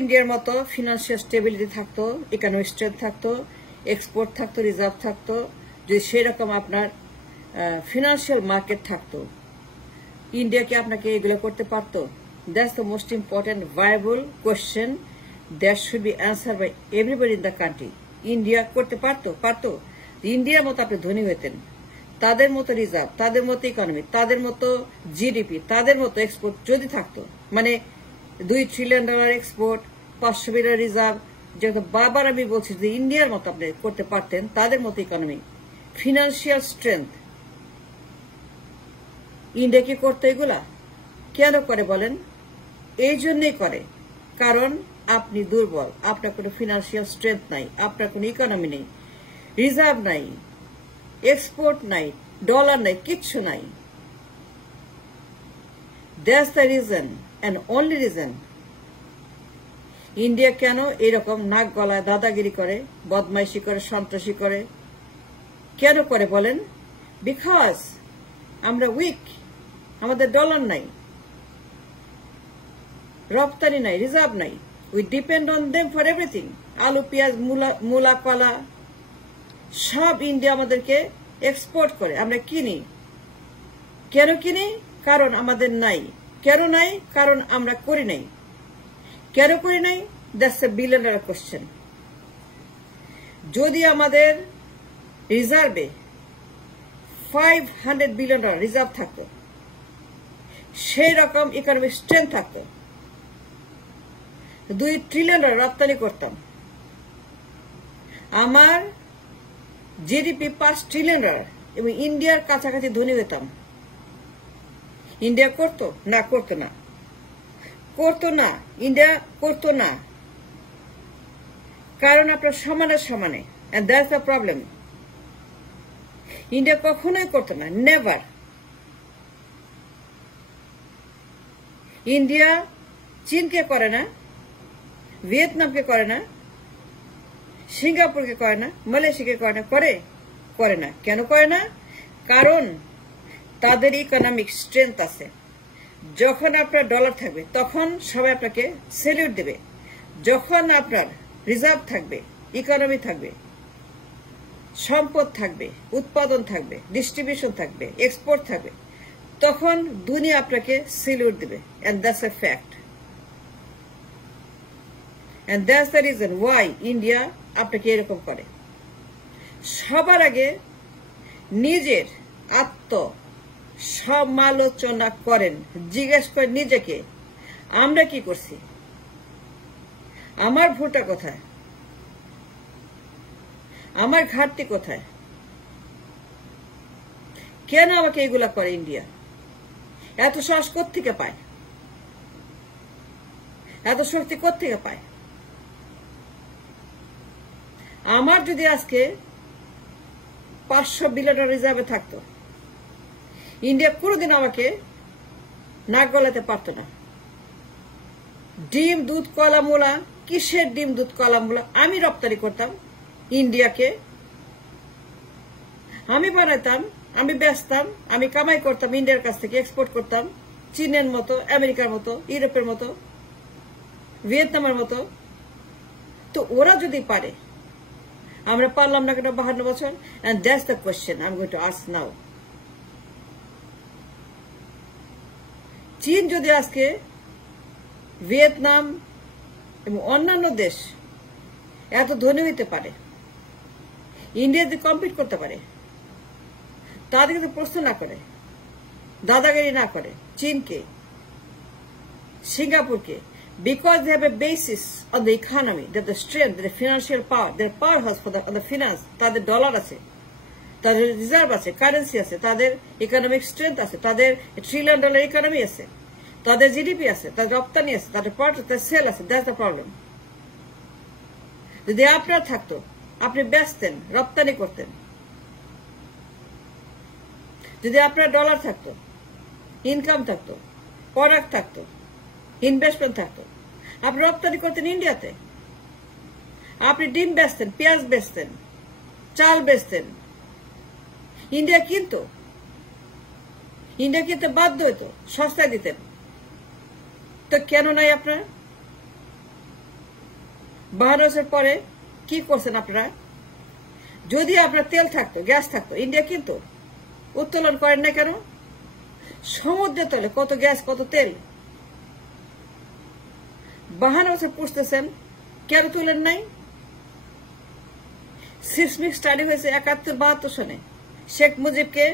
ইন্ডিয়ার মতো financial stability থাকতো, ইকোনমিক স্ট্রেংথ থাকতো, এক্সপোর্ট থাকতো, রিজার্ভ থাকতো, যদি সেই রকম আপনার ফিনান্সিয়াল মার্কেট থাকতো, ইন্ডিয়া কি আপনাকে এগুলো করতে পারতো? That's the most important viable question that should be answer by everybody in the country. India করতে পারতো? ইন্ডিয়ার মতো আপনি ধনী হইতেন, তাদের মতো রিজার্ভ, তাদের মতো ইকোনমি, তাদের মতো জিডিপি, তাদের মতো এক্সপোর্ট যদি থাকতো, মানে $2 ট্রিলিয়ন এক্সপোর্ট, 500 বিলিয়ন রিজার্ভ, যেহেতু বারবার আমি বলছি যে ইন্ডিয়ার মতো আপনি করতে পারতেন, তাদের মতো ইকোনমি, ফিনান্সিয়াল স্ট্রেংথ, ইন্ডিয়া কি করতো এগুলা? কেন করে বলেন? এই জন্যই করে কারণ আপনি দুর্বল, আপনার কোনো ফিনান্সিয়াল স্ট্রেংথ নাই, আপনার কোনো ইকোনমি নেই, রিজার্ভ নাই, এক্সপোর্ট নাই, ডলার নাই, কিচ্ছু নাই। That's the reason and only reason India কেন এরকম নাক গলায় দাদাগিরি করে, বদমাইশি করে, সন্ত্রাসী করে। কেন করে বলেন? বিকজ আমরা উইক, আমাদের ডলার নাই, রপ্তানি নাই, রিজার্ভ নাই। We depend on them for everything. আলু, পেঁয়াজ, মূলা, কলা সব ইন্ডিয়া আমাদেরকে এক্সপোর্ট করে, আমরা কিনি। কেন কিনি? কারণ আমাদের নাই। কেন নাই? কারণ আমরা করি নাই। কেন করি নাই? That's a $1 billion question. যদি আমাদের রিজার্ভে $500 বিলিয়ন রিজার্ভ থাকতো, সেই রকম ইকোনমিক স্ট্রেংথ থাকতো, $2 ট্রিলিয়ন রপ্তানি করতাম, আমার জিডিপি $5 ট্রিলিয়ন এবং ইন্ডিয়ার কাছাকাছি ধনী হতাম। ইন্ডিয়া করতো না? করতো না, করতো না, ইন্ডিয়া করতো না, কারণ আপনার সমানে সমানে, and that's the problem. India কখনোই করতো না, নেভার। ইন্ডিয়া চীনকে করে না, ভিয়েতনামকে করে না, সিঙ্গাপুরকে করে না, মালয়েশিয়াকে করে না, করে না। কেন করে না? কারণ তাদের ইকোনমিক স্ট্রেংথ আছে। যখন আপনার ডলার থাকবে তখন সবাই আপনাকে স্যালিউট দেবে। যখন আপনার রিজার্ভ থাকবে, ইকোনমি থাকবে, সম্পদ থাকবে, উৎপাদন থাকবে, ডিস্ট্রিবিউশন থাকবে, এক্সপোর্ট থাকবে, তখন দুনিয়া আপনাকে স্যালিউট দেবে। And that's a fact, and that's the reason why India আপনাকে এরকম করে। সবার আগে নিজের সমালোচনা করেন, জিজ্ঞেস করেন নিজেকে, আমরা কি করছি, আমার ভুলটা কোথায়, আমার ঘাটতি কোথায়, কেন আমাকে এগুলা করে ইন্ডিয়া? এত সাহস কোত্থেকে পায়, এত শক্তি কোত্থেকে পায়? আমার যদি আজকে $500 বিলিয়ন রিজার্ভে থাকতো, ইন্ডিয়া কোনোদিন আমাকে নাক গলাতে পারতো না। ডিম, দুধ, কলা, মূলা, কিসের ডিম, দুধ, কলা, মূলা আমি রপ্তানি করতাম ইন্ডিয়াকে, আমি বানাতাম, আমি বেচতাম, আমি কামাই করতাম, ইন্ডিয়ার কাছ থেকে এক্সপোর্ট করতাম, চীনের মতো, আমেরিকার মতো, ইউরোপের মতো, ভিয়েতনামের মতো। তো ওরা যদি পারে, আমরা পারলাম না কেন 52 বছর? And that's the question I am going to ask now. চীন যদি আজকে ভিয়েতনাম এবং অন্যান্য দেশ এত ধনী হইতে পারে, ইন্ডিয়া যদি কম্পিট করতে পারে, তাদের কিন্তু প্রশ্ন না করে, দাদাগিরি না করে চীনকে, সিঙ্গাপুরকে, because they have a basis on the economy, that the strength, the financial power, their powerhouse on the finance, তাদের ডলার আছে, তাদের রিজার্ভ আছে, কারেন্সি আছে, তাদের ইকোনমিক স্ট্রেংথ আছে, তাদের $1 ট্রিলিয়ন ইকোনমি আছে, তাদের জিডিপি আছে, তাদের রপ্তানি আছে, তাদের তাদের সেল আছে। That's the problem. যদি আপনার থাকতো, আপনি বেচতেন, রপ্তানি করতেন। যদি আপনার ডলার থাকতো, ইনকাম থাকতো, প্রোডাক্ট থাকতো, ইনভেস্টমেন্ট থাকতো, আপনি রপ্তানি করতেন ইন্ডিয়াতে, আপনি ডিম বেচতেন, পেঁয়াজ বেচতেন, চাল বেচতেন, ইন্ডিয়া কিনতো, ইন্ডিয়া কিনতে বাধ্য হতো, সস্তায় দিতেন। তো কেন নাই আপনার? 52 বছর পরে কি করছেন আপনারা? যদি আপনার তেল থাকতো, গ্যাস থাকতো, ইন্ডিয়া কিন্তু উত্তোলন করেন না কেন? সমুদ্র তলে কত গ্যাস, কত তেল। 52 বছর পুষতেছেন, কেন তুলেন নাই? সিসমিক স্টাডি হয়েছে 71-72 সনে। শেখ মুজিবকে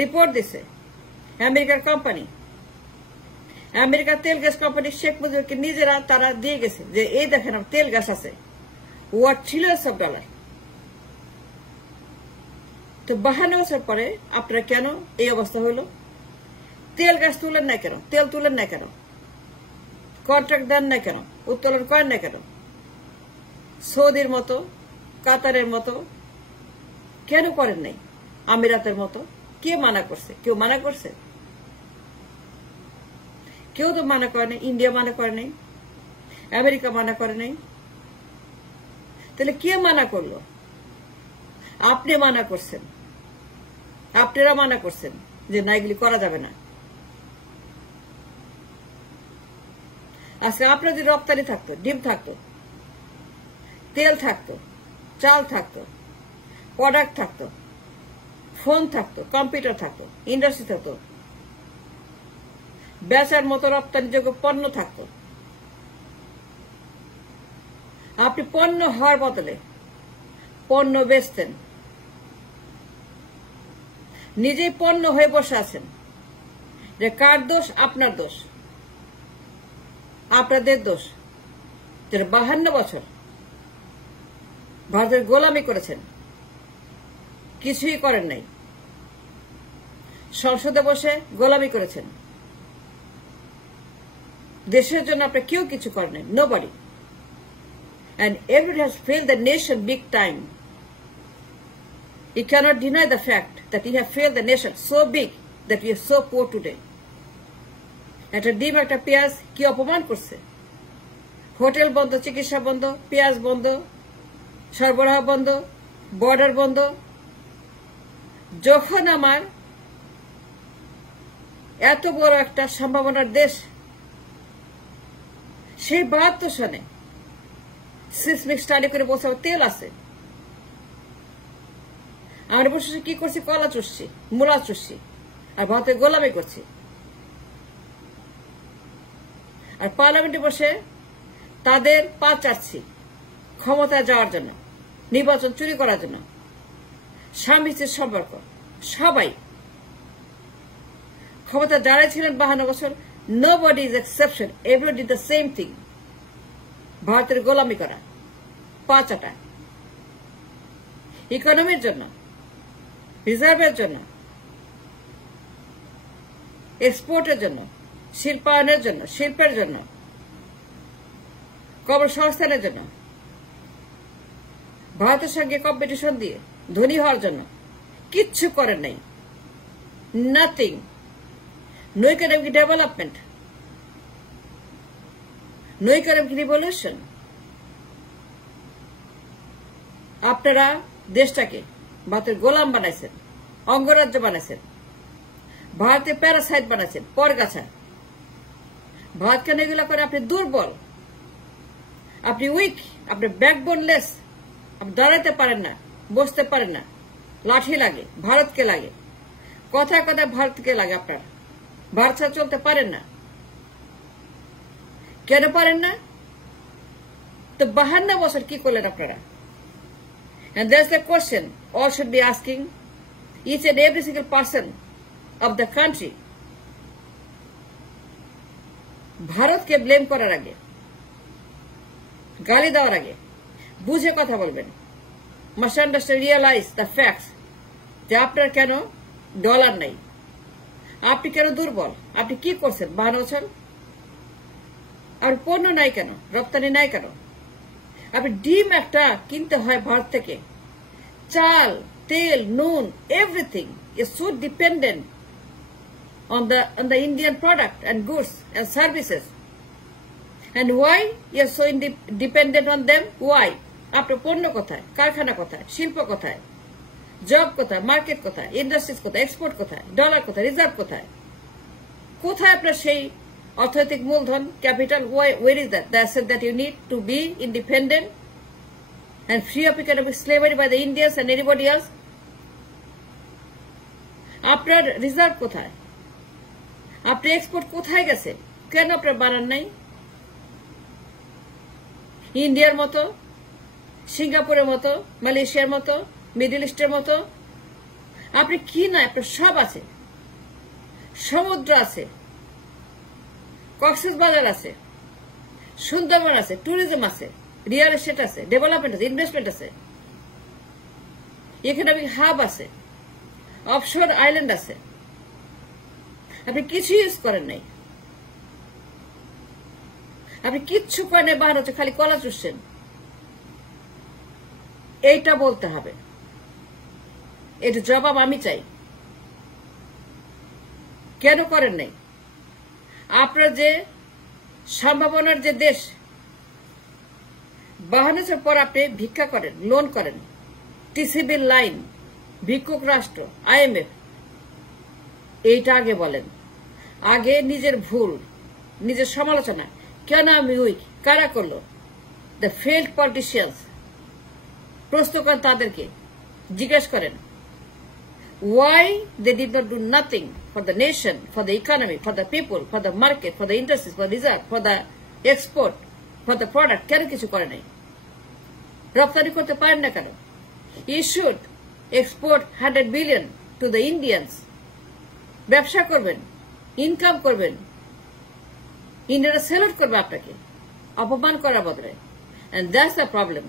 রিপোর্ট দিছে আমেরিকার কোম্পানি, আমেরিকার তেল গ্যাস কোম্পানি শেখ মুজিবকে নিজেরা তারা দিয়ে গেছে যে এই দেখেন তেল গ্যাস আছে, ওয়াট $trillions। তো 52 বছর পরে আপনারা কেন এই অবস্থা হলো? তেল গ্যাস তুলেন না কেন? তেল তুলেন না কেন? কন্ট্রাক্ট দেন না কেন? উত্তোলন করেন না কেন? সৌদির মতো, কাতারের মতো কেন করেন নাই? আমিরাতের মতো কে মানা করছে? কেউ মানা করছে? কেউ তো মানা করে নাই। ইন্ডিয়া মানা করে নাই, আমেরিকা মানা করে নাই। তাহলে কে মানা করলো? আপনি মানা করছেন, আপনারা মানা করছেন যে না, এগুলি করা যাবে না। আজকে আপনার যদি রপ্তানি থাকতো, ডিম থাকতো, তেল থাকতো, চাল থাকতো, প্রোডাক্ট থাকতো, ফোন থাকতো, কম্পিউটার থাকতো, ইন্ডাস্ট্রি থাকতো, বেচার মতো রপ্তানিযোগ্য পণ্য থাকতো, আপনি পণ্য হওয়ার বদলে পণ্য বেচতেন। নিজেই পণ্য হয়ে বসে আছেন। যে কার দোষ? আপনার দোষ, আপনাদের দোষ। 52 বছর ভারতের গোলামি করেছেন, কিছুই করেন নাই। সংসদে বসে গোলামি করেছেন, দেশের জন্য আপনি কেউ কিছু করেন নাই, nobody. And everybody has failed the nation big time. You cannot deny the fact that you have failed the nation so big that we are so poor today. একটা ডিম, একটা পেঁয়াজ কি অপমান করছে? হোটেল বন্ধ, চিকিৎসা বন্ধ, পেঁয়াজ বন্ধ, সরবরাহ বন্ধ, বর্ডার বন্ধ। যখন আমার এত বড় একটা সম্ভাবনার দেশ, সেই 72 সনে সিসমিক স্টাডি করে বলছে তেল আছে, আমরা বসে কি করছি? কলা চুষছি, মূলা চুষছি, আর ভারতের গোলামি করছি। আর পার্লামেন্টে বসে তাদের পা চাটছি ক্ষমতায় যাওয়ার জন্য, নির্বাচন চুরি করার জন্য। স্বামী স্ত্রীর সম্পর্ক, সবাই ক্ষমতা যারাই ছিলেন 52 বছর, nobody is exception, everybody did the same thing. ভারতের গোলামি করা, পা চাটা, ইকোনমির জন্য, রিজার্ভের জন্য, এক্সপোর্টের জন্য, শিল্পায়নের জন্য, শিল্পের জন্য, কর্মসংস্থানের জন্য, ভারতের সঙ্গে কম্পিটিশন দিয়ে ধনী হওয়ার জন্য কিচ্ছু করেন নাই। Nothing. No economic development, no economic revolution. আপনারা দেশটাকে ভারতের গোলাম বানাইছেন, অঙ্গরাজ্য বানাইছেন, ভারতের প্যারাসাইট বানাইছেন, পরগাছা। ভারত কেন এগুলা করে? আপনি দুর্বল, আপনি উইক, আপনি ব্যাকবোনলেস, আপনি দাঁড়াতে পারেন না, বসতে পারেন না, লাঠি লাগে, ভারতকে লাগে, কথায় কথায় ভারতকে লাগে। আপনার ভারত ছাড়া চলতে পারেন না। কেন পারেন না? তো 52 বছর কি করলেন আপনারা? And that's the question all should be asking, each and every single person of the country. ভারতকে ব্লেম করার আগে, গালি দেওয়ার আগে বুঝে কথা বলবেন। Must understand, realize the facts যে আপনার কেন ডলার নাই, আপনি কেন দুর্বল, আপনি কি করছেন 52 বছর? আর পণ্য নাই কেন, রপ্তানি নাই কেন? আপনি ডিম একটা কিনতে হয় ভারত থেকে, চাল, তেল, নুন, everything is so dependent on the Indian product and goods and services. And why you are so dependent on them? Why? আপনার পণ্য কোথায়, কারখানা কোথায়, শিল্প কোথায়, জব কোথায়, মার্কেট কোথায়, ইন্ডাস্ট্রিজ কোথায়, এক্সপোর্ট কোথায়, ডলার কোথায়, রিজার্ভ কোথায়? কোথায় আপনার সেই অর্থনৈতিক মূলধন, capital, where is that? The asset that you need to be independent and free of economic slavery by the Indians and anybody else. আপনার রিজার্ভ কোথায়? আপনি এক্সপোর্ট কোথায় গেছে? কেন আপনার বাড়ান নাই? ইন্ডিয়ার মতো, সিঙ্গাপুরের মতো, মালয়েশিয়ার মতো, মিডল ইস্টের মতো আপনি কি না, আপনার সব আছে। সমুদ্র আছে, কক্সবাজার আছে, সুন্দরবন আছে, ট্যুরিজম আছে, রিয়েল এস্টেট আছে, ডেভেলপমেন্ট আছে, ইনভেস্টমেন্ট আছে, ইকোনমিক হাব আছে, অফশোর আইল্যান্ড আছে। আপনি কিছু ইউজ করেন নাই, আপনি কিচ্ছু করেন নাই, বাহার হচ্ছে খালি কলা চুষছেন। এইটা বলতে হবে, এটা জবাব আমি চাই। কেন করেন নাই? আপনার যে সম্ভাবনার যে দেশ, 52 বছর পর আপনি ভিক্ষা করেন, লোন করেন, টিসিবি লাইন, ভিক্ষুক রাষ্ট্র, IMF। এইটা আগে বলেন, আগে নিজের ভুল, নিজের সমালোচনা, কেন আমি উইক, কারা করলো, দ্য ফেল্ড পলিটিশিয়ানস, প্রশ্ন করেন তাদেরকে, জিজ্ঞেস করেন why they did not do nothing for the nation, for the economy, for the people, for the market, for the industries, for the reserve, for the export, for the product. কেন কিছু করে নাই? রপ্তানি করতে পারেন না কেন? You should export 100 billion to the Indians. ব্যবসা করবেন, ইনকাম করবেন, ইন্ডিয়ারা সেলুট করবে আপনাকে অপমান করার বদলে। And that's the problem.